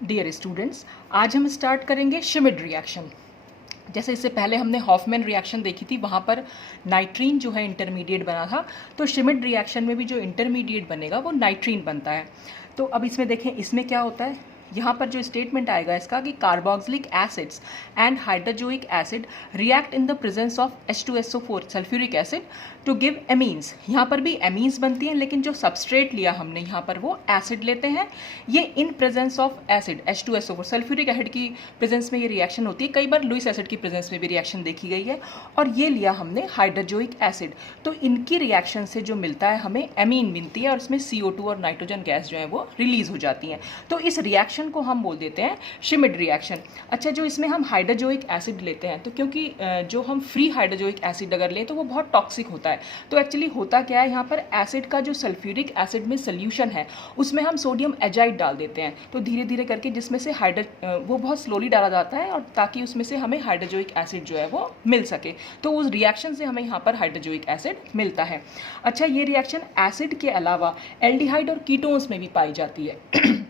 Dear students, आज हम start करेंगे श्मिड रिएक्शन। जैसे इससे पहले हमने हॉफमैन रिएक्शन देखी थी, वहाँ पर नाइट्रीन जो है इंटरमीडिएट बना था। तो श्मिड रिएक्शन में भी जो इंटरमीडिएट बनेगा वो नाइट्रीन बनता है। तो अब इसमें देखें, इसमें क्या होता है, यहाँ पर जो स्टेटमेंट आएगा इसका कि carboxylic acids and hydrazoic acid react in the presence of H2SO4 sulphuric acid to give amines. यहाँ पर भी एमीन्स बनती हैं, लेकिन जो सबस्ट्रेट लिया हमने यहाँ पर वो एसिड लेते हैं। ये in presence of acid H2SO4 sulphuric acid की प्रेजेंस में ये रिएक्शन होती है। कई बार लुइस एसिड की प्रेजेंस में भी रिएक्शन देखी गई है। और ये लिया हमने हाइड्रोजोइक एसिड, तो इनकी रिएक्शन से जो मिलता है हमें एमीन मिलती है और उसमें CO2 और नाइट्रोजन गैस जो है वो रिलीज हो जाती हैं। तो इस रिएक्शन को हम बोल देते हैं श्मिड रिएक्शन। अच्छा, जो इसमें हम हाइड्रोजोइक एसिड लेते हैं, तो क्योंकि जो हम फ्री हाइड्रोजोइक एसिड अगर लें तो वो बहुत टॉक्सिक होता है। तो एक्चुअली होता क्या है, यहाँ पर एसिड का जो सल्फ्यूरिक एसिड में सोल्यूशन है उसमें हम सोडियम एजाइड डाल देते हैं। तो धीरे धीरे करके जिसमें से वो बहुत स्लोली डाला जाता है, और ताकि उसमें से हमें हाइड्रोजोइक एसिड जो है वो मिल सके। तो उस रिएक्शन से हमें यहाँ पर हाइड्रोजोइक एसिड मिलता है। अच्छा, ये रिएक्शन एसिड के अलावा एल्डिहाइड और कीटोन्स में भी पाई जाती है।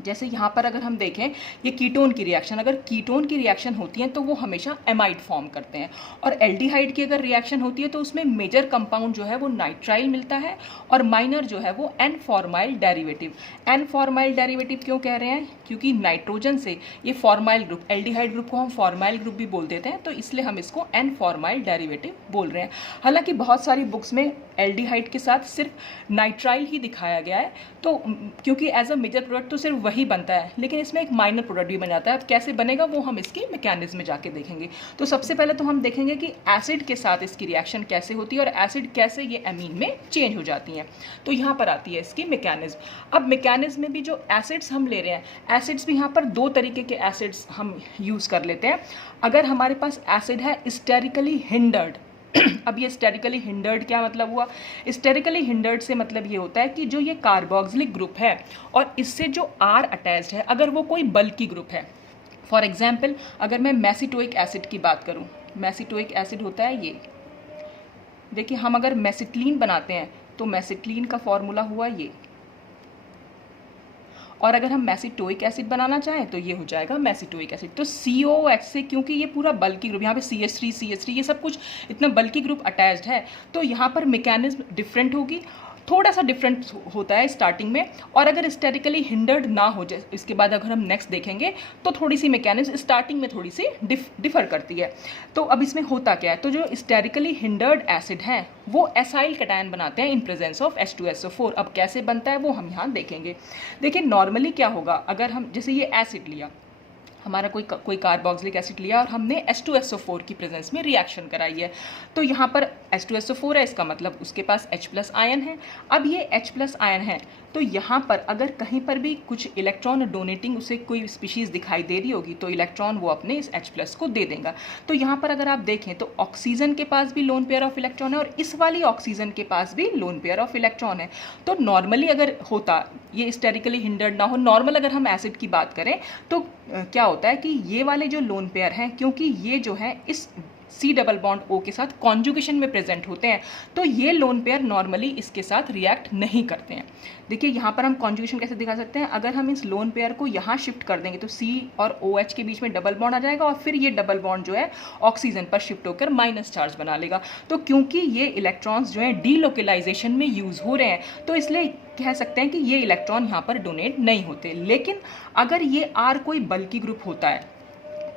जैसे यहाँ पर अगर हम देखें, ये कीटोन की रिएक्शन, अगर कीटोन की रिएक्शन होती है तो वो हमेशा एमाइड फॉर्म करते हैं। और एल्डिहाइड की अगर रिएक्शन होती है तो उसमें मेजर कंपाउंड जो है वो नाइट्राइल मिलता है, और माइनर जो है वो N formyl derivative. N formyl derivative क्यों कह रहे हैं, क्योंकि नाइट्रोजन से ये फॉर्माइल ग्रुप, एल्डिहाइड ग्रुप को हम फॉर्माइल ग्रुप भी बोल देते हैं, तो इसलिए हम इसको एन फॉर्माइल डेरिवेटिव बोल रहे हैं। हालांकि बहुत सारी बुक्स में एल्डिहाइड के साथ सिर्फ नाइट्राइल ही दिखाया गया है, तो क्योंकि एज अ मेजर प्रोडक्ट तो सिर्फ वही बनता है, लेकिन इसमें एक माइनर प्रोडक्ट भी बन जाता है। अब कैसे बनेगा वो हम इसकी मैकेनिज्म में जाके देखेंगे। तो सबसे पहले तो हम देखेंगे कि एसिड के साथ इसकी रिएक्शन कैसे होती है और एसिड कैसे ये एमीन में चेंज हो जाती हैं। तो यहाँ पर आती है इसकी मैकेनिज्म। अब मैकेनिज्म में भी जो एसिड्स हम ले रहे हैं, एसिड्स भी यहाँ पर दो तरीके के एसिड्स हम यूज़ कर लेते हैं। अगर हमारे पास एसिड है स्टेरिकली हिंडर्ड, अब ये स्टेरिकली हिंडर्ड क्या मतलब हुआ, स्टेरिकली हिंडर्ड से मतलब ये होता है कि जो ये कार्बोक्सिलिक ग्रुप है और इससे जो R अटैच्ड है, अगर वो कोई बल्की ग्रुप है। फॉर एग्जांपल, अगर मैं मेसिटोइक एसिड की बात करूं, मेसिटोइक एसिड होता है ये, देखिए हम अगर मेसिटिलीन बनाते हैं तो मेसिटिलीन का फॉर्मूला हुआ ये, और अगर हम मेसिटोइक एसिड बनाना चाहें तो ये हो जाएगा मेसिटोइक एसिड। तो COOH से, क्योंकि ये पूरा बल्की ग्रुप, यहाँ पे CH3 ये सब कुछ इतना बल्की ग्रुप अटैच्ड है, तो यहाँ पर मैकेनिज्म डिफरेंट होगी, थोड़ा सा डिफरेंट होता है स्टार्टिंग में। और अगर स्टेरिकली हिंडर्ड ना हो जाए, इसके बाद अगर हम नेक्स्ट देखेंगे तो थोड़ी सी मैकेनिज्म स्टार्टिंग में थोड़ी सी डिफर करती है। तो अब इसमें होता क्या है, तो जो स्टेरिकली हिंडर्ड एसिड है वो एसाइल कैटायन बनाते हैं इन प्रेजेंस ऑफ H2SO4। अब कैसे बनता है वो हम यहाँ देखेंगे। देखिए नॉर्मली क्या होगा, अगर हम जैसे ये एसिड लिया, हमारा कोई कार्बोक्सिलिक एसिड लिया और हमने H2SO4 की प्रेजेंस में रिएक्शन कराई है, तो यहाँ पर H2SO4 है, इसका मतलब उसके पास H+ आयन है। अब ये H+ आयन है, तो यहाँ पर अगर कहीं पर भी कुछ इलेक्ट्रॉन डोनेटिंग उसे कोई स्पीशीज़ दिखाई दे रही होगी तो इलेक्ट्रॉन वो अपने इस H+ को दे देगा। तो यहाँ पर अगर आप देखें तो ऑक्सीजन के पास भी लोन पेयर ऑफ इलेक्ट्रॉन है और इस वाली ऑक्सीजन के पास भी लोन पेयर ऑफ इलेक्ट्रॉन है। तो नॉर्मली अगर होता, ये स्टेरिकली हिंडर्ड ना हो, नॉर्मल अगर हम एसिड की बात करें तो क्या होता है कि ये वाले जो लोन पेयर हैं, क्योंकि ये जो है इस C डबल बॉन्ड O के साथ कॉन्जुगेशन में प्रेजेंट होते हैं, तो ये लोन पेयर नॉर्मली इसके साथ रिएक्ट नहीं करते हैं। देखिए यहाँ पर हम कॉन्जुगेशन कैसे दिखा सकते हैं, अगर हम इस लोन पेयर को यहाँ शिफ्ट कर देंगे तो C और OH के बीच में डबल बॉन्ड आ जाएगा और फिर ये डबल बॉन्ड जो है ऑक्सीजन पर शिफ्ट होकर माइनस चार्ज बना लेगा। तो क्योंकि ये इलेक्ट्रॉन्स जो है डीलोकेलाइजेशन में यूज़ हो रहे हैं, तो इसलिए कह सकते हैं कि ये इलेक्ट्रॉन यहाँ पर डोनेट नहीं होते। लेकिन अगर ये R कोई बल्की ग्रुप होता है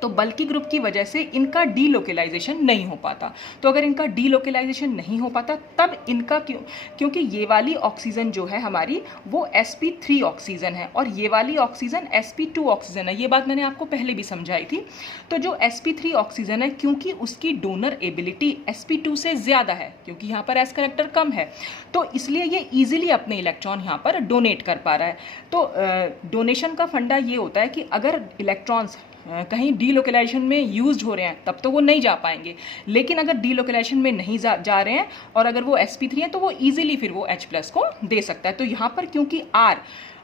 तो बल्की ग्रुप की वजह से इनका डीलोकेलाइजेशन नहीं हो पाता। तो अगर इनका डीलोकेलाइजेशन नहीं हो पाता तब इनका क्योंकि ये वाली ऑक्सीजन जो है हमारी वो sp3 ऑक्सीजन है और ये वाली ऑक्सीजन sp2 ऑक्सीजन है। ये बात मैंने आपको पहले भी समझाई थी। तो जो sp3 ऑक्सीजन है, क्योंकि उसकी डोनर एबिलिटी sp2 से ज़्यादा है, क्योंकि यहाँ पर s करेक्टर कम है, तो इसलिए ये ईजिली अपने इलेक्ट्रॉन यहाँ पर डोनेट कर पा रहा है। तो डोनेशन का फंडा ये होता है कि अगर इलेक्ट्रॉन्स कहीं डीलोकेलाइजेशन में यूज्ड हो रहे हैं तब तो वो नहीं जा पाएंगे, लेकिन अगर डीलोकेलाइजेशन में नहीं जा रहे हैं और अगर वो sp3 हैं तो वो ईजिली फिर वो H+ को दे सकता है। तो यहाँ पर क्योंकि R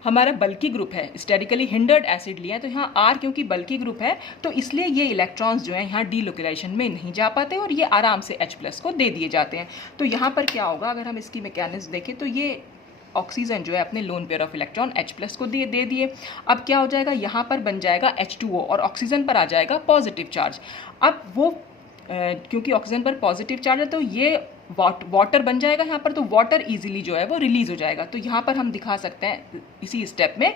हमारा बल्की ग्रुप है, स्टेरिकली हिंडर्ड एसिड लिया है, तो यहाँ R क्योंकि बल्की ग्रुप है तो इसलिए ये इलेक्ट्रॉन्स जो हैं यहाँ डीलोकेलाइजेशन में नहीं जा पाते और ये आराम से H+ को दे दिए जाते हैं। तो यहाँ पर क्या होगा, अगर हम इसकी मैकेनिज्म देखें तो ये ऑक्सीजन जो है अपने lone pair of electron H+ को दे दिए। अब क्या हो जाएगा, यहाँ पर बन जाएगा H2O और ऑक्सीजन पर आ जाएगा पॉजिटिव चार्ज। अब वो क्योंकि ऑक्सीजन पर पॉजिटिव चार्ज है तो ये वाटर बन जाएगा यहाँ पर, तो वाटर इजीली जो है वो रिलीज हो जाएगा। तो यहाँ पर हम दिखा सकते हैं इसी स्टेप में,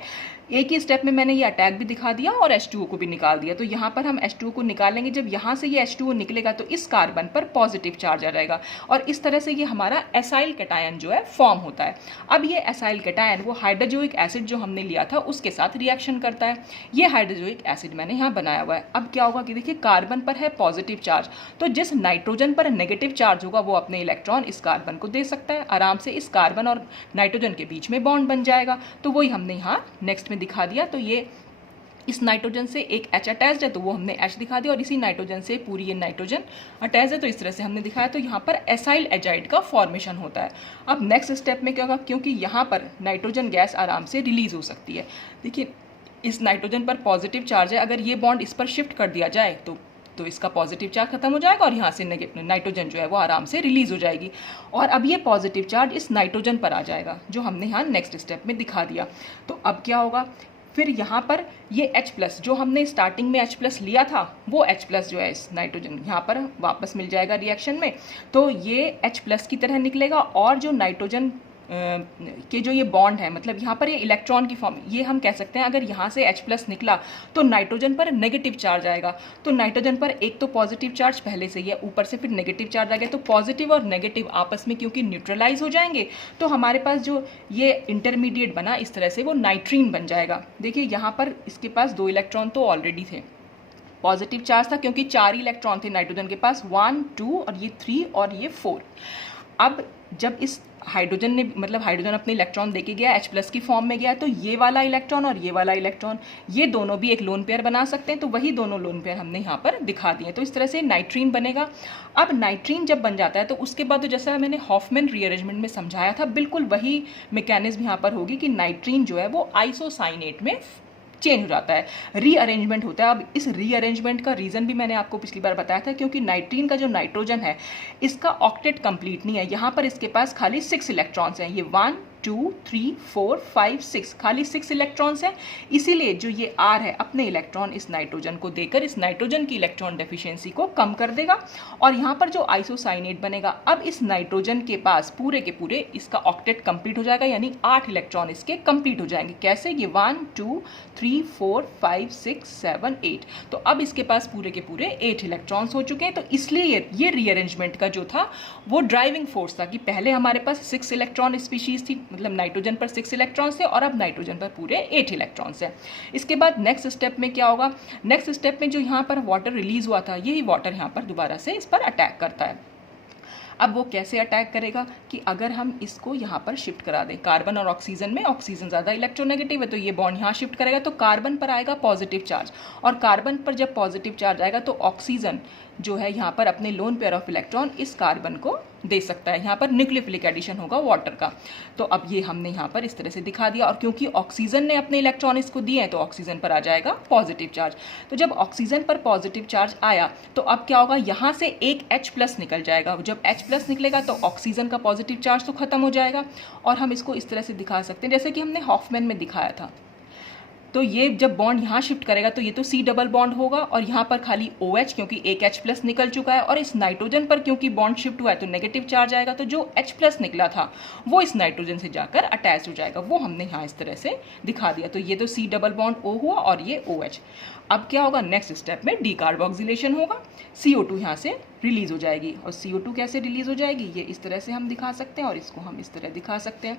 एक ही स्टेप में मैंने ये अटैक भी दिखा दिया और H2O को भी निकाल दिया। तो यहाँ पर हम H2O को निकालेंगे, जब यहाँ से ये H2O निकलेगा तो इस कार्बन पर पॉजिटिव चार्ज आ जाएगा और इस तरह से ये हमारा एसाइल कैटायन जो है फॉर्म होता है। अब ये एसाइल कैटायन वो हाइड्रोजोइक एसिड जो हमने लिया था उसके साथ रिएक्शन करता है। ये हाइड्रोजोइक एसिड मैंने यहाँ बनाया हुआ है। अब क्या होगा कि देखिए कार्बन पर है पॉजिटिव चार्ज, तो जिस नाइट्रोजन पर नेगेटिव चार्ज होगा वो अपने इलेक्ट्रॉन इस कार्बन को दे सकता है। आराम से इस कार्बन और नाइट्रोजन के बीच में बॉन्ड बन जाएगा। तो वही हमने यहाँ नेक्स्ट में दिखा दिया। तो ये इस नाइट्रोजन से एक H अटैच्ड है तो वो हमने H दिखा दिया, और इसी नाइट्रोजन से पूरी ये नाइट्रोजन अटैच है तो इस तरह से हमने दिखाया। तो यहाँ पर एसाइल एजाइड का फॉर्मेशन होता है। अब नेक्स्ट स्टेप में क्या होगा, क्योंकि यहाँ पर नाइट्रोजन गैस आराम से रिलीज हो सकती है। देखिए इस नाइट्रोजन पर पॉजिटिव चार्ज है, अगर ये बॉन्ड इस पर शिफ्ट कर दिया जाए तो इसका पॉजिटिव चार्ज खत्म हो जाएगा और यहाँ से नाइट्रोजन जो है वो आराम से रिलीज हो जाएगी। और अब ये पॉजिटिव चार्ज इस नाइट्रोजन पर आ जाएगा जो हमने यहाँ नेक्स्ट स्टेप में दिखा दिया। तो अब क्या होगा, फिर यहाँ पर ये H+ जो हमने स्टार्टिंग में H+ लिया था वो H+ जो है इस नाइट्रोजन यहाँ पर वापस मिल जाएगा रिएक्शन में, तो ये H+ की तरह निकलेगा। और जो नाइट्रोजन के जो ये बॉन्ड है, मतलब यहाँ पर ये इलेक्ट्रॉन की फॉर्म, ये हम कह सकते हैं अगर यहाँ से H+ निकला तो नाइट्रोजन पर नेगेटिव चार्ज आएगा। तो नाइट्रोजन पर एक तो पॉजिटिव चार्ज पहले से ही है, ऊपर से फिर नेगेटिव चार्ज आ गया, तो पॉजिटिव और नेगेटिव आपस में क्योंकि न्यूट्रलाइज हो जाएंगे तो हमारे पास जो ये इंटरमीडिएट बना इस तरह से वो नाइट्रीन बन जाएगा। देखिए यहाँ पर इसके पास 2 इलेक्ट्रॉन तो ऑलरेडी थे, पॉजिटिव चार्ज था क्योंकि 4 इलेक्ट्रॉन थे नाइट्रोजन के पास, 1 2 और ये 3 और ये 4। अब जब इस हाइड्रोजन ने मतलब हाइड्रोजन अपने इलेक्ट्रॉन देके गया H+ की फॉर्म में गया, तो ये वाला इलेक्ट्रॉन और ये वाला इलेक्ट्रॉन ये दोनों भी एक लोन पेयर बना सकते हैं। तो वही दोनों लोन पेयर हमने यहाँ पर दिखा दिए। तो इस तरह से नाइट्रीन बनेगा। अब नाइट्रीन जब बन जाता है तो उसके बाद तो जैसा मैंने हॉफमैन रीअरेंजमेंट में समझाया था बिल्कुल वही मैकेनिज्म यहाँ पर होगी कि नाइट्रीन जो है वो आइसोसाइनेट में चेंज हो जाता है, रीअरेंजमेंट होता है। अब इस रीअरेंजमेंट का रीज़न भी मैंने आपको पिछली बार बताया था, क्योंकि नाइट्रीन का जो नाइट्रोजन है इसका ऑक्टेट कंप्लीट नहीं है। यहाँ पर इसके पास खाली 6 इलेक्ट्रॉन्स हैं, ये 1 2 3 4 5 6 खाली 6 इलेक्ट्रॉन्स हैं। इसीलिए जो ये R है अपने इलेक्ट्रॉन इस नाइट्रोजन को देकर इस नाइट्रोजन की इलेक्ट्रॉन डेफिशिएंसी को कम कर देगा और यहाँ पर जो आइसोसाइनेट बनेगा, अब इस नाइट्रोजन के पास पूरे के पूरे इसका ऑक्टेट कंप्लीट हो जाएगा, यानी 8 इलेक्ट्रॉन इसके कंप्लीट हो जाएंगे। कैसे, ये 1 2 3 4 5 6 7 8, तो अब इसके पास पूरे के पूरे 8 इलेक्ट्रॉन्स हो चुके हैं। तो इसलिए ये रीअरेंजमेंट का जो था वो ड्राइविंग फोर्स था कि पहले हमारे पास 6 इलेक्ट्रॉन स्पीशीज थी, मतलब नाइट्रोजन पर 6 इलेक्ट्रॉन्स है और अब नाइट्रोजन पर पूरे 8 इलेक्ट्रॉन्स है। इसके बाद नेक्स्ट स्टेप में क्या होगा, नेक्स्ट स्टेप में जो यहाँ पर वाटर रिलीज हुआ था यही वाटर यहाँ पर दोबारा से इस पर अटैक करता है। अब वो कैसे अटैक करेगा कि अगर हम इसको यहाँ पर शिफ्ट करा दें, कार्बन और ऑक्सीजन में ऑक्सीजन ज़्यादा इलेक्ट्रोनेगेटिव है तो ये बॉन्ड यहाँ शिफ्ट करेगा तो कार्बन पर आएगा पॉजिटिव चार्ज, और कार्बन पर जब पॉजिटिव चार्ज आएगा तो ऑक्सीजन जो है यहाँ पर अपने लोन पेयर ऑफ इलेक्ट्रॉन इस कार्बन को दे सकता है। यहाँ पर न्यूक्लियोफिलिक एडिशन होगा वाटर का। तो अब ये हमने यहाँ पर इस तरह से दिखा दिया, और क्योंकि ऑक्सीजन ने अपने इलेक्ट्रॉन इसको दिए हैं तो ऑक्सीजन पर आ जाएगा पॉजिटिव चार्ज। तो जब ऑक्सीजन पर पॉजिटिव चार्ज आया तो अब क्या होगा, यहाँ से एक H+ निकल जाएगा। जब H+ निकलेगा तो ऑक्सीजन का पॉजिटिव चार्ज तो खत्म हो जाएगा, और हम इसको इस तरह से दिखा सकते हैं जैसे कि हमने हॉफमैन में दिखाया था। तो ये जब बॉन्ड यहाँ शिफ्ट करेगा तो ये तो C डबल बॉन्ड होगा, और यहाँ पर खाली OH क्योंकि एक H+ निकल चुका है, और इस नाइट्रोजन पर क्योंकि बॉन्ड शिफ्ट हुआ है तो नेगेटिव चार्ज आएगा, तो जो H+ निकला था वो इस नाइट्रोजन से जाकर अटैच हो जाएगा। वो हमने यहाँ इस तरह से दिखा दिया। तो ये तो C डबल बॉन्ड O हुआ और ये OH। अब क्या होगा, नेक्स्ट स्टेप में डीकार्बोक्सिलेशन होगा, CO2 यहाँ से रिलीज हो जाएगी। और CO2 कैसे रिलीज हो जाएगी, ये इस तरह से हम दिखा सकते हैं और इसको हम इस तरह दिखा सकते हैं।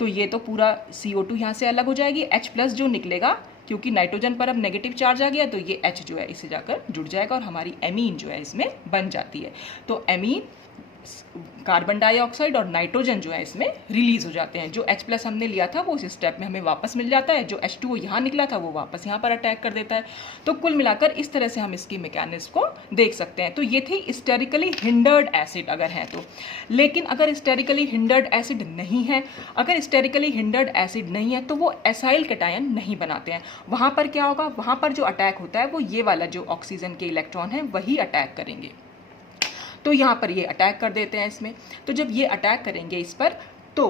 तो ये तो पूरा CO2 यहाँ से अलग हो जाएगी, H+ जो निकलेगा क्योंकि नाइट्रोजन पर अब नेगेटिव चार्ज आ गया तो ये H जो है इससे जाकर जुड़ जाएगा और हमारी एमीन जो है इसमें बन जाती है। तो एमीन कार्बन डाइऑक्साइड और नाइट्रोजन जो है इसमें रिलीज हो जाते हैं। जो H+ हमने लिया था वो उस स्टेप में हमें वापस मिल जाता है, जो H2O यहाँ निकला था वो वापस यहाँ पर अटैक कर देता है। तो कुल मिलाकर इस तरह से हम इसकी मैकेनिज्म को देख सकते हैं। तो ये थी स्टेरिकली हिंडर्ड एसिड अगर है तो। लेकिन अगर स्टेरिकली हिंडर्ड एसिड नहीं है, अगर स्टेरिकली हिंडर्ड एसिड नहीं है तो वो एसाइल कैटायन नहीं बनाते हैं। वहाँ पर क्या होगा, वहाँ पर जो अटैक होता है वो ये वाला जो ऑक्सीजन के इलेक्ट्रॉन है वही अटैक करेंगे। तो यहाँ पर ये अटैक कर देते हैं इसमें। तो जब ये अटैक करेंगे इस पर तो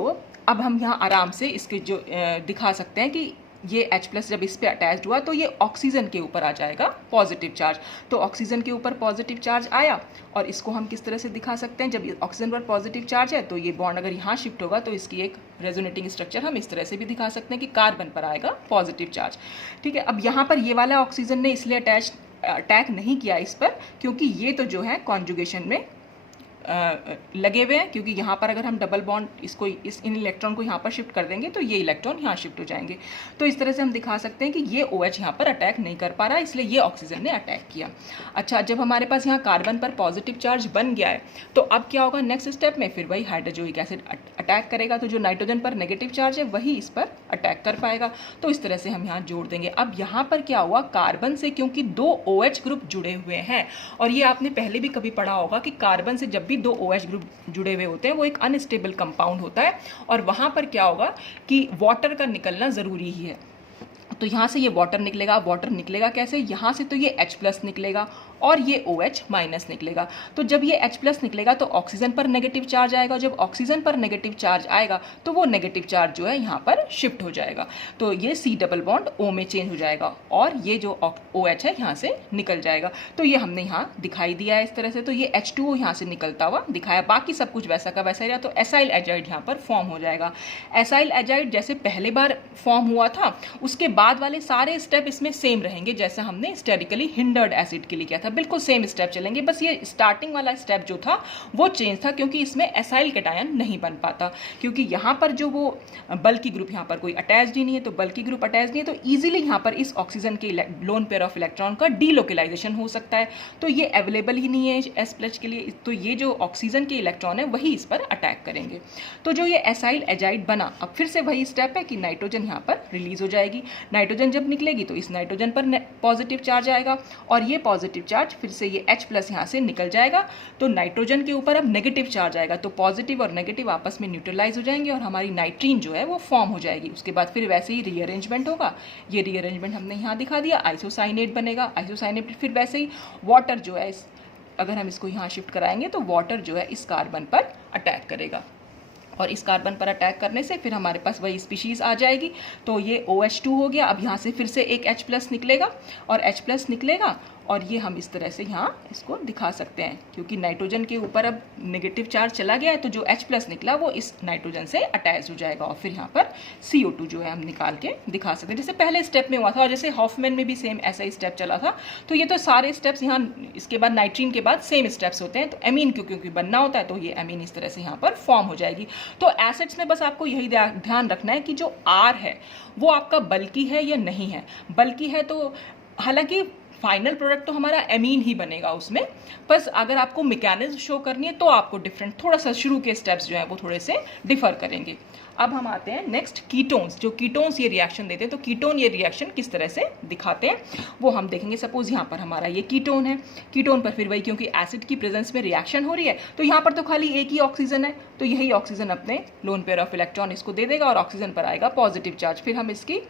अब हम यहाँ आराम से इसके जो दिखा सकते हैं कि ये H+ जब इस पे अटैच्ड हुआ तो ये ऑक्सीजन के ऊपर आ जाएगा पॉजिटिव चार्ज। तो ऑक्सीजन के ऊपर पॉजिटिव चार्ज आया, और इसको हम किस तरह से दिखा सकते हैं, जब ऑक्सीजन पर पॉजिटिव चार्ज है तो ये बॉन्ड अगर यहाँ शिफ्ट होगा तो इसकी एक रेजोनेटिंग स्ट्रक्चर हम इस तरह से भी दिखा सकते हैं कि कार्बन पर आएगा पॉजिटिव चार्ज। ठीक है, अब यहाँ पर ये वाला ऑक्सीजन ने इसलिए अटैक नहीं किया इस पर, क्योंकि ये तो जो है कॉन्जुगेशन में लगे हुए हैं, क्योंकि यहाँ पर अगर हम डबल बॉन्ड इसको इन इलेक्ट्रॉन को यहाँ पर शिफ्ट कर देंगे तो ये इलेक्ट्रॉन यहाँ शिफ्ट हो जाएंगे। तो इस तरह से हम दिखा सकते हैं कि ये OH यहाँ पर अटैक नहीं कर पा रहा, इसलिए ये ऑक्सीजन ने अटैक किया। अच्छा, जब हमारे पास यहाँ कार्बन पर पॉजिटिव चार्ज बन गया है तो अब क्या होगा नेक्स्ट स्टेप में, फिर वही हाइड्रोक्लोरिक एसिड अटैक करेगा, तो जो नाइट्रोजन पर नेगेटिव चार्ज है वही इस पर अटैक कर पाएगा। तो इस तरह से हम यहाँ जोड़ देंगे। अब यहाँ पर क्या हुआ, कार्बन से क्योंकि 2 OH ग्रुप जुड़े हुए हैं, और ये आपने पहले भी कभी पढ़ा होगा कि कार्बन से जब भी 2 OH ग्रुप जुड़े हुए होते हैं वो एक अनस्टेबल कंपाउंड होता है, और वहाँ पर क्या होगा कि वाटर का निकलना ज़रूरी ही है। तो यहाँ से ये वाटर निकलेगा। वाटर निकलेगा कैसे, यहाँ से तो ये H+ निकलेगा और ये OH- निकलेगा। तो जब ये H+ निकलेगा तो ऑक्सीजन पर नेगेटिव चार्ज आएगा। जब ऑक्सीजन पर नेगेटिव चार्ज आएगा तो वो नेगेटिव चार्ज जो है यहाँ पर शिफ्ट हो जाएगा, तो ये C डबल बॉन्ड O में चेंज हो जाएगा, और ये जो OH है यहाँ से निकल जाएगा। तो ये हमने यहाँ दिखाई दिया है इस तरह से। तो ये H2O यहाँ से निकलता हुआ दिखाया, बाकी सब कुछ वैसा का वैसा ही रहा। तो एसाइल एजाइड यहाँ पर फॉर्म हो जाएगा। एसाइल एजाइड जैसे पहले बार फॉर्म हुआ था, उसके बाद वाले सारे स्टेप इसमें सेम रहेंगे जैसे हमने स्टेरिकली हिंडर्ड एसिड के लिए किया था, बिल्कुल सेम स्टेप चलेंगे। बस ये स्टार्टिंग वाला स्टेप जो था वो चेंज था, क्योंकि इसमें एसाइल कैटायन नहीं बन पाता, क्योंकि यहाँ पर जो वो बल्की ग्रुप यहाँ पर कोई अटैच्ड ही नहीं है, तो बल्की ग्रुप अटैच नहीं है तो ईजिली यहाँ पर इस ऑक्सीजन के लोन पेयर ऑफ इलेक्ट्रॉन का डीलोकलाइजेशन हो सकता है। तो ये अवेलेबल ही नहीं है H+ के लिए, तो ये जो ऑक्सीजन के इलेक्ट्रॉन है वही इस पर अटैक करेंगे। तो जो ये एसाइल एजाइड बना, अब फिर से वही स्टेप है कि नाइट्रोजन यहाँ पर रिलीज हो जाएगी। नाइट्रोजन जब निकलेगी तो इस नाइट्रोजन पर पॉजिटिव चार्ज आएगा, और ये पॉजिटिव चार्ज फिर से ये H+ यहाँ से निकल जाएगा। तो नाइट्रोजन के ऊपर अब नेगेटिव चार्ज आएगा, तो पॉजिटिव और नेगेटिव आपस में न्यूट्रलाइज हो जाएंगे और हमारी नाइट्रीन जो है वो फॉर्म हो जाएगी। उसके बाद फिर वैसे ही रीअरेंजमेंट होगा। ये रीअरेंजमेंट हमने यहाँ दिखा दिया, आइसोसाइनेट बनेगा। आइसोसाइनेट फिर वैसे ही वाटर जो है अगर हम इसको यहाँ शिफ्ट कराएंगे तो वाटर जो है इस कार्बन पर अटैक करेगा, और इस कार्बन पर अटैक करने से फिर हमारे पास वही स्पीशीज़ आ जाएगी। तो ये OH2 हो गया। अब यहाँ से फिर से एक H+ निकलेगा, और H+ निकलेगा, और ये हम इस तरह से यहाँ इसको दिखा सकते हैं, क्योंकि नाइट्रोजन के ऊपर अब नेगेटिव चार्ज चला गया है, तो जो H+ निकला वो इस नाइट्रोजन से अटैच हो जाएगा, और फिर यहाँ पर CO2 जो है हम निकाल के दिखा सकते हैं, जैसे पहले स्टेप में हुआ था, और जैसे हॉफमैन में भी सेम ऐसा ही स्टेप चला था। तो ये तो सारे स्टेप्स यहाँ इसके बाद नाइट्रीन के बाद सेम स्टेप्स होते हैं। तो एमीन क्योंकि बनना होता है तो ये एमीन इस तरह से यहाँ पर फॉर्म हो जाएगी। तो एसिड्स में बस आपको यही ध्यान रखना है कि जो R है वो आपका बल्कि है या नहीं है। बल्कि है तो हालांकि फाइनल प्रोडक्ट तो हमारा एमीन ही बनेगा उसमें, बस अगर आपको मैकेनिज्म शो करनी है तो आपको डिफरेंट थोड़ा सा शुरू के स्टेप्स जो हैं वो थोड़े से डिफर करेंगे। अब हम आते हैं नेक्स्ट कीटोन्स। जो कीटोन्स ये रिएक्शन देते हैं, तो कीटोन ये रिएक्शन किस तरह से दिखाते हैं वो हम देखेंगे। सपोज यहाँ पर हमारा ये कीटोन है, कीटोन पर फिर वही क्योंकि एसिड की प्रेजेंस में रिएक्शन हो रही है तो यहाँ पर तो खाली एक ही ऑक्सीजन है, तो यही ऑक्सीजन अपने लोन पेयर ऑफ इलेक्ट्रॉन इसको दे देगा और ऑक्सीजन पर आएगा पॉजिटिव चार्ज। फिर हम इसकी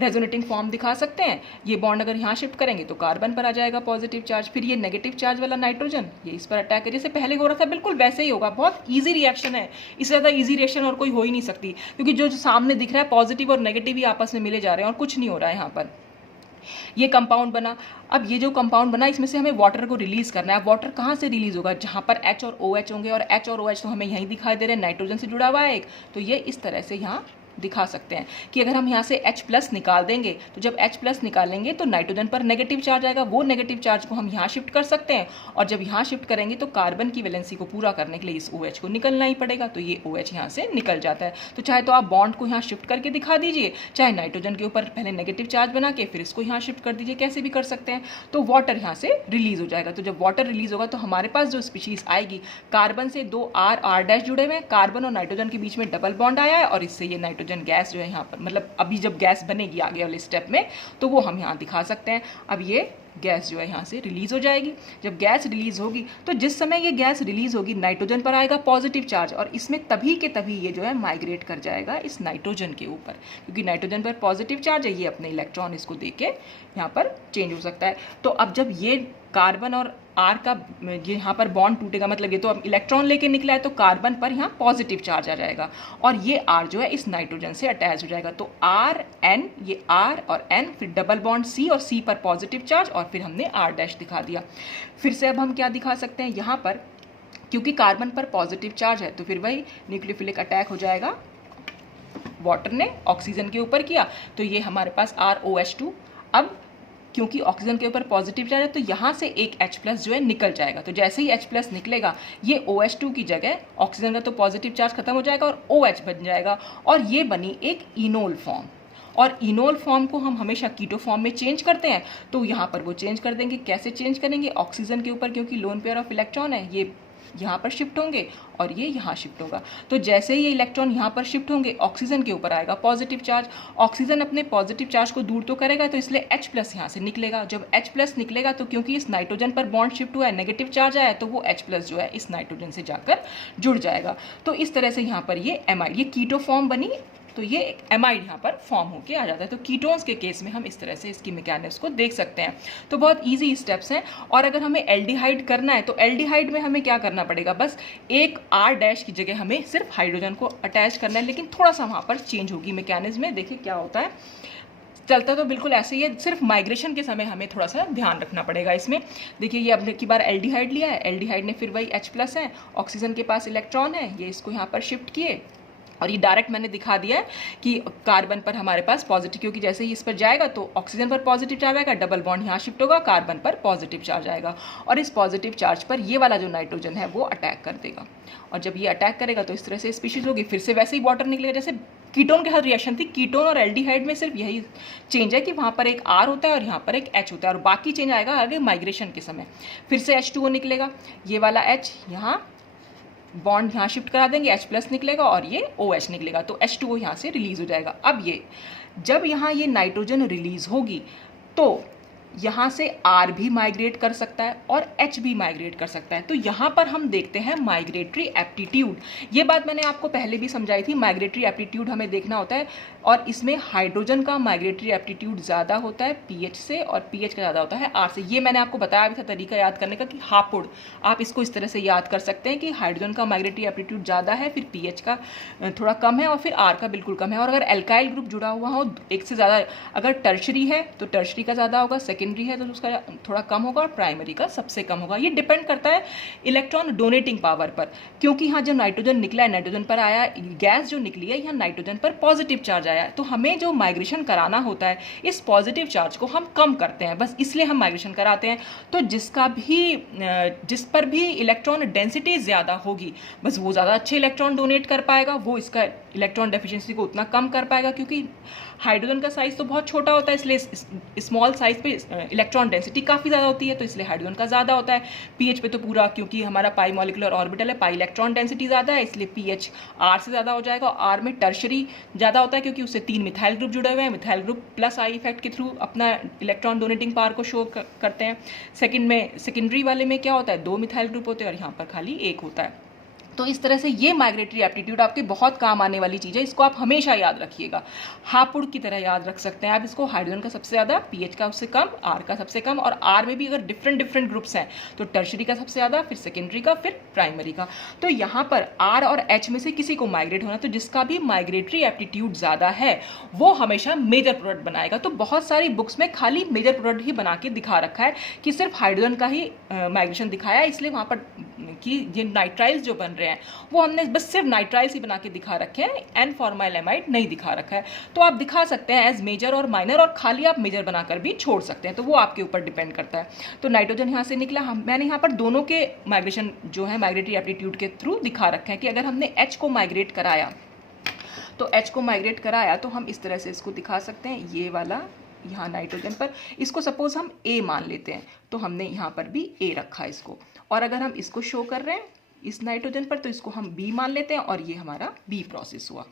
रेजोनेटिंग फॉर्म दिखा सकते हैं। ये बॉन्ड अगर यहाँ शिफ्ट करेंगे तो कार्बन पर आ जाएगा पॉजिटिव चार्ज, फिर ये नेगेटिव चार्ज वाला नाइट्रोजन ये इस पर अटैक है, जैसे पहले हो रहा था बिल्कुल वैसे ही होगा। बहुत इजी रिएक्शन है, इससे ज़्यादा इजी रिएक्शन और कोई हो ही नहीं सकती, क्योंकि जो सामने दिख रहा है पॉजिटिव और नेगेटिव ही आपस में मिले जा रहे हैं और कुछ नहीं हो रहा है। यहाँ पर ये कंपाउंड बना। अब ये जो कंपाउंड बना इसमें से हमें वाटर को रिलीज करना है। वाटर कहाँ से रिलीज होगा, जहाँ पर H और OH होंगे, और H और OH तो हमें यहीं दिखाई दे रहे हैं, नाइट्रोजन से जुड़ा हुआ है एक, तो ये इस तरह से यहाँ दिखा सकते हैं कि अगर हम यहाँ से H+ निकाल देंगे तो जब H+ निकालेंगे तो नाइट्रोजन पर नेगेटिव चार्ज आएगा, वो नेगेटिव चार्ज को हम यहाँ शिफ्ट कर सकते हैं, और जब यहाँ शिफ्ट करेंगे तो कार्बन की वैलेंसी को पूरा करने के लिए इस OH को निकलना ही पड़ेगा, तो ये OH यहाँ से निकल जाता है। तो चाहे तो आप बॉन्ड को यहाँ शिफ्ट करके दिखा दीजिए, चाहे नाइट्रोजन के ऊपर पहले नेगेटिव चार्ज बना के फिर इसको यहाँ शिफ्ट कर दीजिए, कैसे भी कर सकते हैं। तो वाटर यहाँ से रिलीज हो जाएगा। तो जब वाटर रिलीज होगा तो हमारे पास जो स्पीशीज आएगी, कार्बन से 2 R जुड़े हुए हैं, कार्बन और नाइट्रोजन के बीच में डबल बॉन्ड आया है, और इससे ये नाइट्रोजन गैस जो है यहाँ पर, मतलब अभी जब गैस बनेगी आगे वाले स्टेप में तो वो हम यहाँ दिखा सकते हैं। अब ये गैस जो है यहाँ से रिलीज हो जाएगी। जब गैस रिलीज होगी तो जिस समय ये गैस रिलीज होगी नाइट्रोजन पर आएगा पॉजिटिव चार्ज, और इसमें तभी के तभी ये जो है माइग्रेट कर जाएगा इस नाइट्रोजन के ऊपर, क्योंकि नाइट्रोजन पर पॉजिटिव चार्ज है, ये अपने इलेक्ट्रॉन इसको दे के यहाँ पर चेंज हो सकता है। तो अब जब ये कार्बन और आर का यहाँ पर बॉन्ड टूटेगा, मतलब ये तो अब इलेक्ट्रॉन लेके निकला है तो कार्बन पर यहाँ पॉजिटिव चार्ज आ जाएगा और ये आर जो है इस नाइट्रोजन से अटैच हो जाएगा। तो आर एन, ये आर और एन, फिर डबल बॉन्ड सी और सी पर पॉजिटिव चार्ज और फिर हमने आर डैश दिखा दिया। फिर से अब हम क्या दिखा सकते हैं यहाँ पर, क्योंकि कार्बन पर पॉजिटिव चार्ज है तो फिर वही न्यूक्लियोफिलिक अटैक हो जाएगा, वाटर ने ऑक्सीजन के ऊपर किया तो ये हमारे पास ROH2। अब क्योंकि ऑक्सीजन के ऊपर पॉजिटिव चार्ज है तो यहाँ से एक H+ जो है निकल जाएगा, तो जैसे ही H+ निकलेगा ये OH2 की जगह ऑक्सीजन का तो पॉजिटिव चार्ज खत्म हो जाएगा और OH बन जाएगा और ये बनी एक इनोल फॉर्म। और इनोल फॉर्म को हम हमेशा कीटो फॉर्म में चेंज करते हैं, तो यहाँ पर वो चेंज कर देंगे। कैसे चेंज करेंगे? ऑक्सीजन के ऊपर क्योंकि लोन पेयर ऑफ इलेक्ट्रॉन है, ये यहाँ पर शिफ्ट होंगे और ये यहाँ शिफ्ट होगा। तो जैसे ही ये इलेक्ट्रॉन यहाँ पर शिफ्ट होंगे ऑक्सीजन के ऊपर आएगा पॉजिटिव चार्ज, ऑक्सीजन अपने पॉजिटिव चार्ज को दूर तो करेगा तो इसलिए H+ यहाँ से निकलेगा। जब H+ निकलेगा तो क्योंकि इस नाइट्रोजन पर बॉन्ड शिफ्ट हुआ है, नेगेटिव चार्ज आया, तो वो H+ जो है इस नाइट्रोजन से जाकर जुड़ जाएगा। तो इस तरह से यहाँ पर ये एमाइड, ये कीटो फॉर्म बनी तो ये एक एमाइड यहाँ पर फॉर्म होके आ जाता है। तो कीटोन्स के केस में हम इस तरह से इसकी मैकेनिक्स को देख सकते हैं। तो बहुत इजी स्टेप्स हैं। और अगर हमें एल्डिहाइड करना है तो एल्डिहाइड में हमें क्या करना पड़ेगा, बस एक R डैश की जगह हमें सिर्फ हाइड्रोजन को अटैच करना है, लेकिन थोड़ा सा वहाँ पर चेंज होगी मैकेनिज्म में। देखिए क्या होता है, चलता तो बिल्कुल ऐसे ही है, सिर्फ माइग्रेशन के समय हमें थोड़ा सा ध्यान रखना पड़ेगा इसमें। देखिए ये अब की बार एल्डिहाइड लिया है, एल्डिहाइड ने फिर वही H+ है, ऑक्सीजन के पास इलेक्ट्रॉन है, ये इसको यहाँ पर शिफ्ट किए और ये डायरेक्ट मैंने दिखा दिया है कि कार्बन पर हमारे पास पॉजिटिव, क्योंकि जैसे ही इस पर जाएगा तो ऑक्सीजन पर पॉजिटिव चार्ज आएगा, डबल बॉन्ड यहाँ शिफ्ट होगा, कार्बन पर पॉजिटिव चार्ज आएगा और इस पॉजिटिव चार्ज पर ये वाला जो नाइट्रोजन है वो अटैक कर देगा। और जब ये अटैक करेगा तो इस तरह से स्पीशीज होगी, फिर से वैसे ही वाटर निकलेगा जैसे कीटोन के साथ रिएक्शन थी। कीटोन और एल्डिहाइड में सिर्फ यही चेंज है कि वहाँ पर एक R होता है और यहाँ पर एक H होता है और बाकी चेंज आएगा आगे माइग्रेशन के समय। फिर से H2O निकलेगा, ये वाला H यहाँ बॉन्ड यहाँ शिफ्ट करा देंगे, H+ निकलेगा और ये OH निकलेगा, तो H2O यहाँ से रिलीज हो जाएगा। अब ये जब यहाँ ये नाइट्रोजन रिलीज होगी तो यहाँ से R भी माइग्रेट कर सकता है और H भी माइग्रेट कर सकता है। तो यहाँ पर हम देखते हैं माइग्रेटरी एप्टीट्यूड। ये बात मैंने आपको पहले भी समझाई थी, माइग्रेटरी एप्टीट्यूड हमें देखना होता है और इसमें हाइड्रोजन का माइग्रेटरी एप्टीट्यूड ज़्यादा होता है pH से और pH का ज़्यादा होता है R से। ये मैंने आपको बताया भी था तरीका याद करने का कि हापुड़, आप इसको इस तरह से याद कर सकते हैं कि हाइड्रोजन का माइग्रेटरी एप्टीट्यूड ज़्यादा है, फिर pH का थोड़ा कम है और फिर R का बिल्कुल कम है। और अगर एल्काइल ग्रुप जुड़ा हुआ हो एक से ज़्यादा, अगर टर्शरी है तो टर्शरी का ज़्यादा होगा, सेकेंडरी है तो उसका थोड़ा कम होगा और प्राइमरी का सबसे कम होगा। ये डिपेंड करता है इलेक्ट्रॉन डोनेटिंग पावर पर, क्योंकि यहाँ जो नाइट्रोजन निकला है, नाइट्रोजन पर आया गैस जो निकली है, यहाँ नाइट्रोजन पर पॉजिटिव चार्ज आया है, तो हमें जो माइग्रेशन कराना होता है इस पॉजिटिव चार्ज को हम कम करते हैं, बस इसलिए हम माइग्रेशन कराते हैं। तो जिस पर भी इलेक्ट्रॉन डेंसिटी ज़्यादा होगी बस वो ज़्यादा अच्छे इलेक्ट्रॉन डोनेट कर पाएगा, वो इसका इलेक्ट्रॉन डेफिशिएंसी को उतना कम कर पाएगा, क्योंकि हाइड्रोजन का साइज़ तो बहुत छोटा होता है, इसलिए स्मॉल साइज़ पे इलेक्ट्रॉन डेंसिटी काफ़ी ज़्यादा होती है, तो इसलिए हाइड्रोजन का ज़्यादा होता है। pH पे तो पूरा, क्योंकि हमारा पाई मॉलिकुलर ऑर्बिटल है, पाई इलेक्ट्रॉन डेंसिटी ज़्यादा है, इसलिए pH R से ज़्यादा हो जाएगा। और R में टर्शरी ज़्यादा होता है क्योंकि उससे 3 मिथाइल ग्रुप जुड़े हुए हैं, methyl group plus I effect के थ्रू अपना इलेक्ट्रॉन डोनेटिंग पावर को शो करते हैं। सेकेंडरी वाले में क्या होता है, 2 मिथाइल ग्रुप होते हैं और यहाँ पर खाली 1 होता है। तो इस तरह से ये माइग्रेटरी एप्टीट्यूड आपके बहुत काम आने वाली चीज़ है, इसको आप हमेशा याद रखिएगा, हापुड़ की तरह याद रख सकते हैं आप इसको। हाइड्रोजन का सबसे ज़्यादा, pH का उससे कम, R का सबसे कम, और R में भी अगर डिफरेंट ग्रुप्स हैं तो टर्शरी का सबसे ज़्यादा, फिर सेकेंडरी का, फिर प्राइमरी का। तो यहाँ पर R और H में से किसी को माइग्रेट होना, तो जिसका भी माइग्रेटरी एप्टीट्यूड ज़्यादा है वो हमेशा मेजर प्रोडक्ट बनाएगा। तो बहुत सारी बुक्स में खाली मेजर प्रोडक्ट ही बना के दिखा रखा है कि सिर्फ हाइड्रोजन का ही माइग्रेशन दिखाया है, इसलिए वहाँ पर कि ये नाइट्राइल्स जो बन रहे हैं वो हमने बस सिर्फ नाइट्राइल्स ही बना के दिखा रखे हैं, एन फॉर्माइल एमाइड नहीं दिखा रखा है। तो आप दिखा सकते हैं एज मेजर और माइनर, और खाली आप मेजर बनाकर भी छोड़ सकते हैं, तो वो आपके ऊपर डिपेंड करता है। तो नाइट्रोजन यहाँ से निकला, मैंने यहाँ पर दोनों के माइग्रेशन जो है माइग्रेटरी एप्टीट्यूड के थ्रू दिखा रखे हैं कि अगर हमने H को माइग्रेट कराया तो H को माइग्रेट कराया तो हम इस तरह से इसको दिखा सकते हैं। ये वाला यहाँ नाइट्रोजन पर, इसको सपोज हम A मान लेते हैं तो हमने यहाँ पर भी A रखा इसको, और अगर हम इसको शो कर रहे हैं इस नाइट्रोजन पर तो इसको हम B मान लेते हैं और ये हमारा B प्रोसेस हुआ।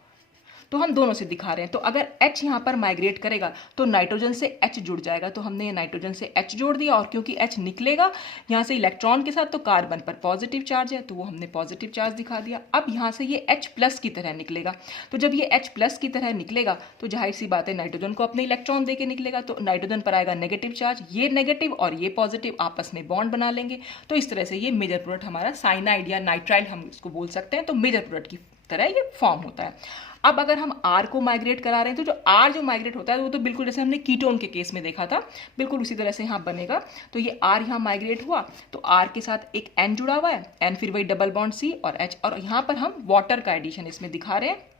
तो हम दोनों से दिखा रहे हैं। तो अगर H यहाँ पर माइग्रेट करेगा तो नाइट्रोजन से H जुड़ जाएगा, तो हमने ये नाइट्रोजन से H जोड़ दिया, और क्योंकि H निकलेगा यहाँ से इलेक्ट्रॉन के साथ तो कार्बन पर पॉजिटिव चार्ज है, तो वो हमने पॉजिटिव चार्ज दिखा दिया। अब यहाँ से ये H+ की तरह निकलेगा, तो जब ये H+ की तरह निकलेगा तो जाहिर सी बात है नाइट्रोजन को अपने इलेक्ट्रॉन देके निकलेगा, तो नाइट्रोजन पर आएगा नेगेटिव चार्ज, ये नेगेटिव और ये पॉजिटिव आपस में बॉन्ड बना लेंगे। तो इस तरह से ये मेजर प्रोडक्ट हमारा साइनाइड या नाइट्राइल हम इसको बोल सकते हैं, तो मेजर प्रोडक्ट की तरह ये फॉर्म होता है। अब अगर हम R को माइग्रेट करा रहे हैं तो जो R जो माइग्रेट होता है वो तो बिल्कुल जैसे हमने कीटोन के केस में देखा था, बिल्कुल उसी तरह से यहाँ बनेगा। तो ये R यहाँ माइग्रेट हुआ तो R के साथ एक N जुड़ा हुआ है, N फिर वही डबल बॉन्ड C और H, और यहाँ पर हम वाटर का एडिशन इसमें दिखा रहे हैं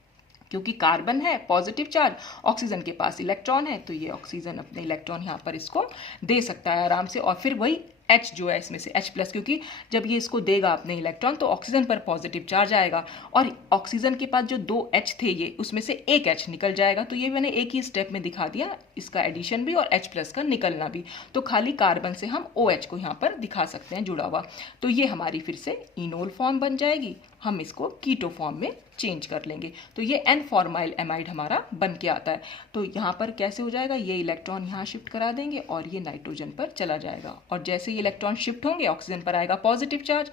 क्योंकि कार्बन है पॉजिटिव चार्ज, ऑक्सीजन के पास इलेक्ट्रॉन है, तो ये ऑक्सीजन अपने इलेक्ट्रॉन यहाँ पर इसको दे सकता है आराम से। और फिर वही H जो है इसमें से H+, क्योंकि जब ये इसको देगा अपने इलेक्ट्रॉन तो ऑक्सीजन पर पॉजिटिव चार्ज आएगा, और ऑक्सीजन के पास जो 2 H थे ये उसमें से एक H निकल जाएगा। तो ये मैंने एक ही स्टेप में दिखा दिया, इसका एडिशन भी और H+ का निकलना भी। तो खाली कार्बन से हम OH को यहाँ पर दिखा सकते हैं जुड़ा हुआ। तो ये हमारी फिर से इनोल फॉर्म बन जाएगी, हम इसको कीटो फॉर्म में चेंज कर लेंगे, तो ये N फॉर्माइल एमाइड हमारा बन के आता है। तो यहाँ पर कैसे हो जाएगा, ये इलेक्ट्रॉन यहाँ शिफ्ट करा देंगे और ये नाइट्रोजन पर चला जाएगा, और जैसे ये इलेक्ट्रॉन शिफ्ट होंगे ऑक्सीजन पर आएगा पॉजिटिव चार्ज,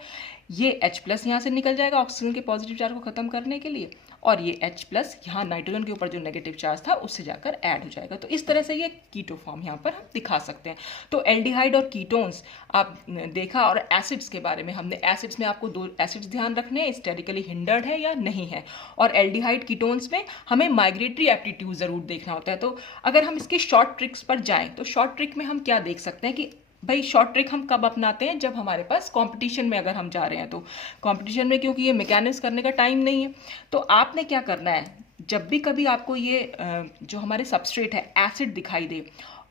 ये H+ यहाँ से निकल जाएगा ऑक्सीजन के पॉजिटिव चार्ज को खत्म करने के लिए, और ये H+ यहाँ नाइट्रोजन के ऊपर जो नेगेटिव चार्ज था उससे जाकर ऐड हो जाएगा। तो इस तरह से ये कीटो फॉर्म यहाँ पर हम दिखा सकते हैं। तो एल्डिहाइड और कीटोन्स आप देखा, और एसिड्स के बारे में हमने, एसिड्स में आपको 2 एसिड्स ध्यान रखने हैं, स्टेरिकली हिंडर्ड है या नहीं है, और एल्डिहाइड कीटोन्स में हमें माइग्रेटरी एप्टीट्यूड जरूर देखना होता है। तो अगर हम इसके शॉर्ट ट्रिक्स पर जाएं तो शॉर्ट ट्रिक में हम क्या देख सकते हैं कि भाई शॉर्ट ट्रिक हम कब अपनाते हैं, जब हमारे पास कंपटीशन में अगर हम जा रहे हैं, तो कंपटीशन में क्योंकि ये मैकेनिक्स करने का टाइम नहीं है, तो आपने क्या करना है, जब भी कभी आपको ये जो हमारे सबस्ट्रेट है एसिड दिखाई दे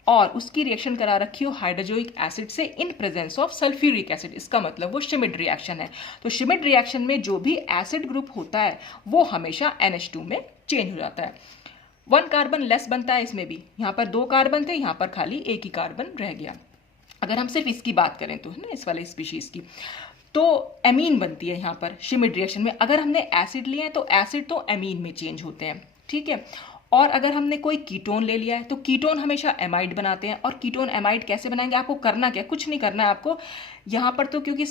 और उसकी रिएक्शन करा रखी हो हाइड्रोजोइक एसिड से in presence of sulphuric acid, इसका मतलब वो श्मिड रिएक्शन है। तो श्मिड रिएक्शन में जो भी एसिड ग्रुप होता है वो हमेशा NH2 में चेंज हो जाता है। 1 कार्बन लेस बनता है इसमें भी, यहाँ पर 2 कार्बन थे, यहाँ पर खाली 1 ही कार्बन रह गया। अगर हम सिर्फ इसकी बात करें तो है ना, इस वाले स्पीशीज की, तो एमीन बनती है यहाँ पर श्मिड रिएक्शन में। अगर हमने एसिड लिए हैं तो एसिड तो एमीन में चेंज होते हैं, ठीक है। और अगर हमने कोई कीटोन ले लिया है तो कीटोन हमेशा एमाइड बनाते हैं। और कीटोन एमाइड कैसे बनाएंगे, आपको करना क्या, कुछ नहीं करना है आपको यहाँ पर। तो क्योंकि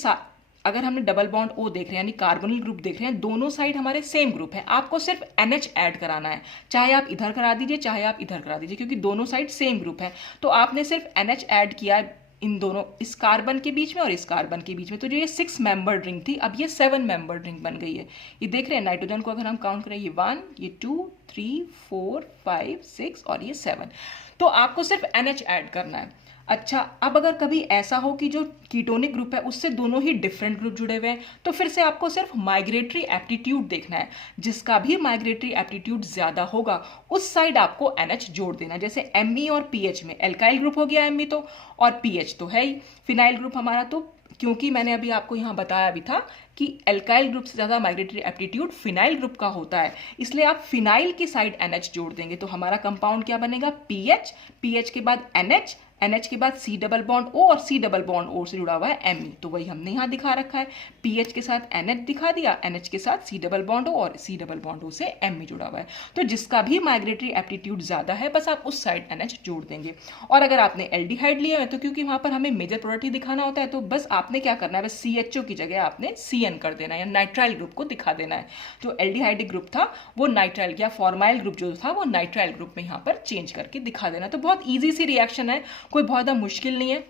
अगर हमने डबल बॉन्ड O देख रहे हैं यानी कार्बोनिल ग्रुप देख रहे हैं, दोनों साइड हमारे सेम ग्रुप है, आपको सिर्फ NH ऐड कराना है, चाहे आप इधर करा दीजिए चाहे आप इधर करा दीजिए, क्योंकि दोनों साइड सेम ग्रुप है। तो आपने सिर्फ NH ऐड किया है इन दोनों, इस कार्बन के बीच में और इस कार्बन के बीच में। तो जो ये 6 मेंबर रिंग थी अब ये 7 मेंबर रिंग बन गई है। ये देख रहे हैं नाइट्रोजन को अगर हम काउंट करें, ये 1, ये 2, 3, 4, 5, 6 और ये 7। तो आपको सिर्फ NH ऐड करना है। अच्छा, अब अगर कभी ऐसा हो कि जो कीटोनिक ग्रुप है उससे दोनों ही डिफरेंट ग्रुप जुड़े हुए हैं, तो फिर से आपको सिर्फ माइग्रेटरी एप्टीट्यूड देखना है। जिसका भी माइग्रेटरी एप्टीट्यूड ज्यादा होगा उस साइड आपको NH जोड़ देना। जैसे Me और PH में एल्काइल ग्रुप हो गया Me तो, और PH तो है ही फिनाइल ग्रुप हमारा। तो क्योंकि मैंने अभी आपको यहाँ बताया भी था कि एल्काइल ग्रुप से ज़्यादा माइग्रेटरी एप्टीट्यूड फिनाइल ग्रुप का होता है, इसलिए आप फिनाइल की साइड NH जोड़ देंगे। तो हमारा कंपाउंड क्या बनेगा, PH, PH के बाद NH, NH के बाद C डबल बॉन्ड O और C डबल बॉन्ड O से जुड़ा हुआ है Me। तो वही हमने यहाँ दिखा रखा है, PH के साथ NH दिखा दिया, NH के साथ C डबल बॉन्ड O और C डबल बॉन्ड O से Me जुड़ा हुआ है। तो जिसका भी माइग्रेटरी एप्टीट्यूड ज़्यादा है बस आप उस साइड NH जोड़ देंगे। और अगर आपने एल्डिहाइड लिया है तो क्योंकि वहाँ पर हमें मेजर प्रोडक्ट ही दिखाना होता है, तो बस आपने क्या करना है, बस CHO की जगह आपने CN कर देना है या नाइट्राइल ग्रुप को दिखा देना है। जो एल्डिहाइडिक ग्रुप था वो नाइट्राइल या फॉर्माइल ग्रुप जो था वो नाइट्राइल ग्रुप में यहाँ पर चेंज करके दिखा देना। तो बहुत ईजी सी रिएक्शन है, कोई बहुत ज़्यादा मुश्किल नहीं है।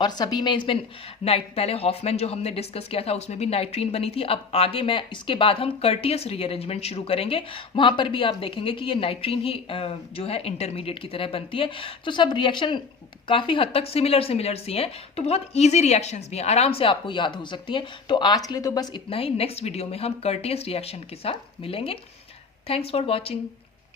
और सभी में इसमें पहले हॉफमैन जो हमने डिस्कस किया था उसमें भी नाइट्रीन बनी थी। अब आगे मैं इसके बाद हम कर्टियस रीअरेंजमेंट शुरू करेंगे, वहाँ पर भी आप देखेंगे कि ये नाइट्रीन ही जो है इंटरमीडिएट की तरह बनती है। तो सब रिएक्शन काफ़ी हद तक सिमिलर सी हैं, तो बहुत ईजी रिएक्शंस भी हैं, आराम से आपको याद हो सकती हैं। तो आज के लिए तो बस इतना ही, नेक्स्ट वीडियो में हम कर्टियस रिएक्शन के साथ मिलेंगे। Thanks for watching.